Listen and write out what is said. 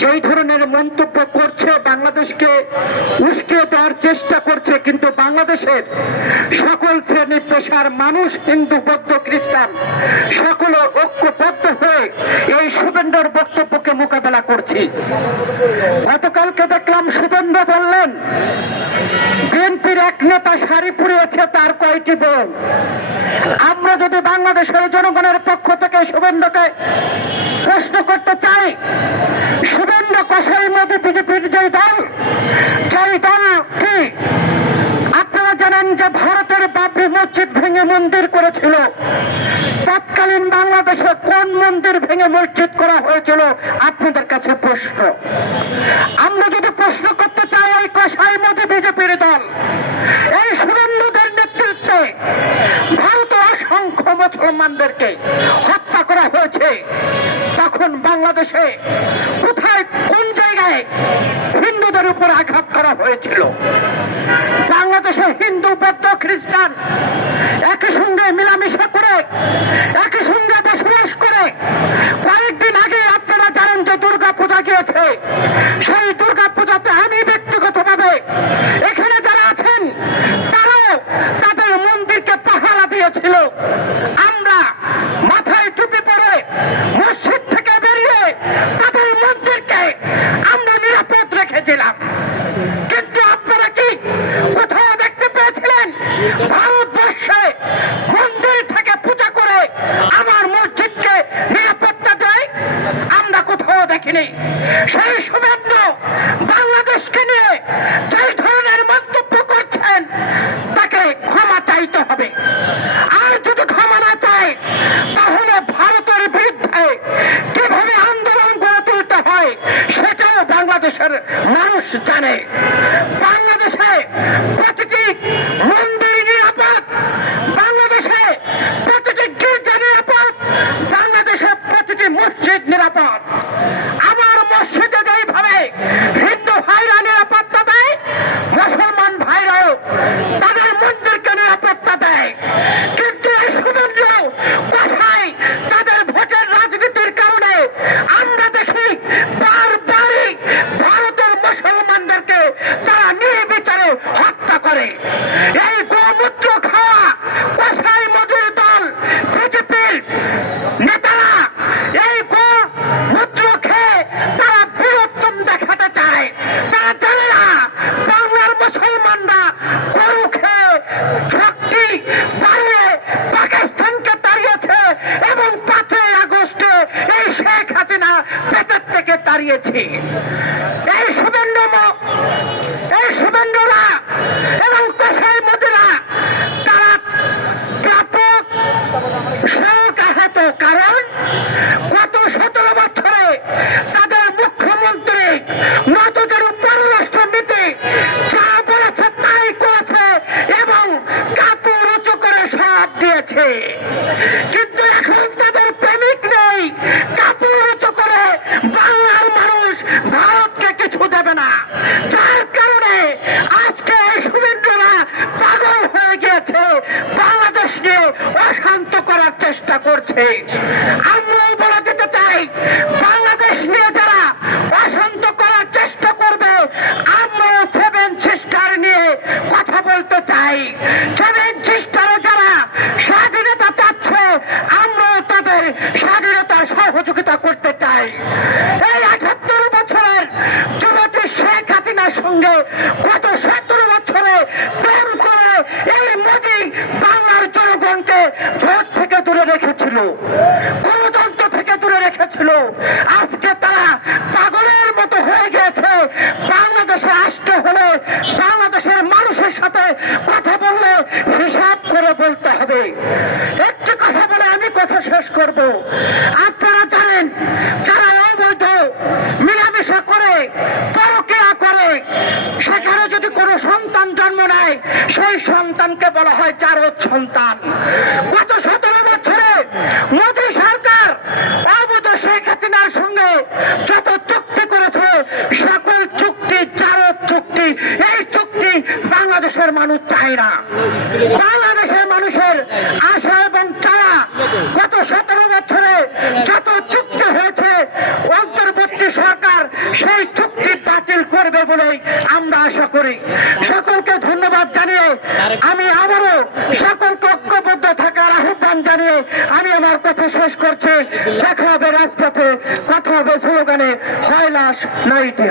যেই ধরনের মন্তব্য করছে, বাংলাদেশকে উস্কে দেওয়ার চেষ্টা করছে, কিন্তু বাংলাদেশের সকল শ্রেণি পেশার মানুষ হিন্দু, বৌদ্ধ, খ্রিস্টান ঐক্যবদ্ধ হয়ে এই বক্তব্যকে মোকাবেলা করছি। গতকালকে দেখলাম শুভেন্দ্র বললেন, বিএনপির এক নেতা শাড়ি পরিয়েছে তার কয়টি বোন? আমরা যদি বাংলাদেশের জনগণের পক্ষ থেকে শুভেন্দ্রকে প্রশ্ন সেই দল কি? আপনারা জানেন যে ভারতের বাবরি মসজিদ ভেঙে মন্দির করেছিল। তৎকালীন বাংলাদেশে কোন মন্দির ভেঙে মসজিদ করা হয়েছিল? আপনাদের কাছে প্রশ্ন। আমরা যদি প্রশ্ন করতে চাই ওই কষাই মধ্যে বিজেপির দল। মুসলমানদেরকে হত্যা করা হয়েছে, তখন বাংলাদেশে কোথায় কোন জায়গায় হিন্দুদের উপর আঘাত করা হয়েছিল? বাংলাদেশে হিন্দু, বৌদ্ধ, খ্রিস্টান একই সঙ্গে মিলামিশা করে একই সঙ্গে বসবাস করে, কয়েকদিন আগে আপনারা জানেন যে দুর্গা পূজা গিয়েছে। সেই দুর্গা পূজাতে আমি ব্যক্তিগতভাবে এখানে যারা আছেন তারাও তাদের মন্দিরকে পাহারা দিয়েছিল আমরা মাথায় টুপি পরে মসজিদ থেকে বেরিয়ে তাদের মন্দিরকে আমরা নিরাপদ রেখেছিলাম কিন্তু আপনারা কি কোথাও দেখতে পেয়েছিলেন ভারতবর্ষে মন্দির থেকে পূজা করে আমার মসজিদকে নিরাপত্তা দেয় আমরা কোথাও দেখিনি সেই শুভেন্দ্র বাংলাদেশকে নিয়ে যে ধরনের মন্তব্য করছেন তাকে ক্ষমা চাইতে হবে আর যদি ক্ষমা না চায় তাহলে ভারতের বিরুদ্ধে কীভাবে আন্দোলন গড়ে তুলতে হয় সেটাও বাংলাদেশের মানুষ জানে বাংলাদেশে প্রতিটি মন্দির নিরাপদ বাংলাদেশে প্রতিটি গির্জা নিরাপদ বাংলাদেশে প্রতিটি মসজিদ নিরাপদ আমার মসজিদে যেইভাবে হিন্দু ভাইরা নিরাপত্তা দেয় মুসলমান ভাইরাও তাদের মন্দিরকে নিরাপত্তা দেয় কিন্তু এই শুভেন্দ্র কোথায় তাদের ভোটের রাজনীতির কারণে আমরা দেখি বারবারই ভারতের মুসলমানদেরকে তারা নির্বিচারে হত্যা করে এই গোমূত্র খাওয়া কোথায় মোদীর দল বিজেপির নেতারা এই গোমূত্র খেয়ে তারা বীরত্তম দেখাতে চায় তারা জানে না বাংলার মুসলমানরা গরু খেয়ে শক্তি বাড়িয়ে পাকিস্তানকে তাড়িয়েছে এবং পাঁচই আগস্টে এই শেখ হাসিনা ভেতর থেকে তাড়িয়েছে। এই শুভেন্দ্র ম- এই শুভেন্দ্ররা নিয়ে অশান্ত করার চেষ্টা করছে। আমরাও বলে দিতে চাই, বাংলাদেশ নিয়ে যারা অশান্ত করার চেষ্টা করবে, আমরাও সেভেন সিস্টার নিয়ে কথা বলতে চাই। সেভেন সিস্টারে যারা স্বাধীনতা চাচ্ছে আমরা তাদের স্বাধীনতা সহযোগিতা করতে চাই। এই আঠাত্তর বছরের যুবতী শেখ হাসিনার সঙ্গে গত সতেরো বছরে প্রেম করে এই রেখেছিল গণতন্ত্র থেকে দূরে রেখেছিল। আজকে তারা পাগলের মতো হয়ে গেছে বাংলাদেশে আসতে হলে বাংলাদেশের মানুষের সাথে কথা বললে হিসাব করে বলতে হবে। একটি কথা বলে আমি কথা শেষ করব। আপনারা জানেন, যারা অবৈধ, মিলামেশা করে, পরকেয়া করে, সেখানে যদি কোনো সন্তান জন্ম নেয়, সেই সন্তানকে বলা হয় চারত সন্তান। গত মানুষ চায় না। বাংলাদেশের মানুষের আশা এবং চায়া গত সতেরো বছরে যত চুক্তি হয়েছে, অন্তর্বর্তী সরকার সেই চুক্তি বাতিল করবে বলেই আমরা আশা করি। সকলকে ধন্যবাদ জানিয়ে আমি আবারও সকলকে ঐক্যবদ্ধ থাকার আহ্বান জানিয়ে আমি আমার কথা শেষ করছি। দেখা হবে রাজপথে, কথা হবে স্লোগানে হয় লাশ না ইতিহাস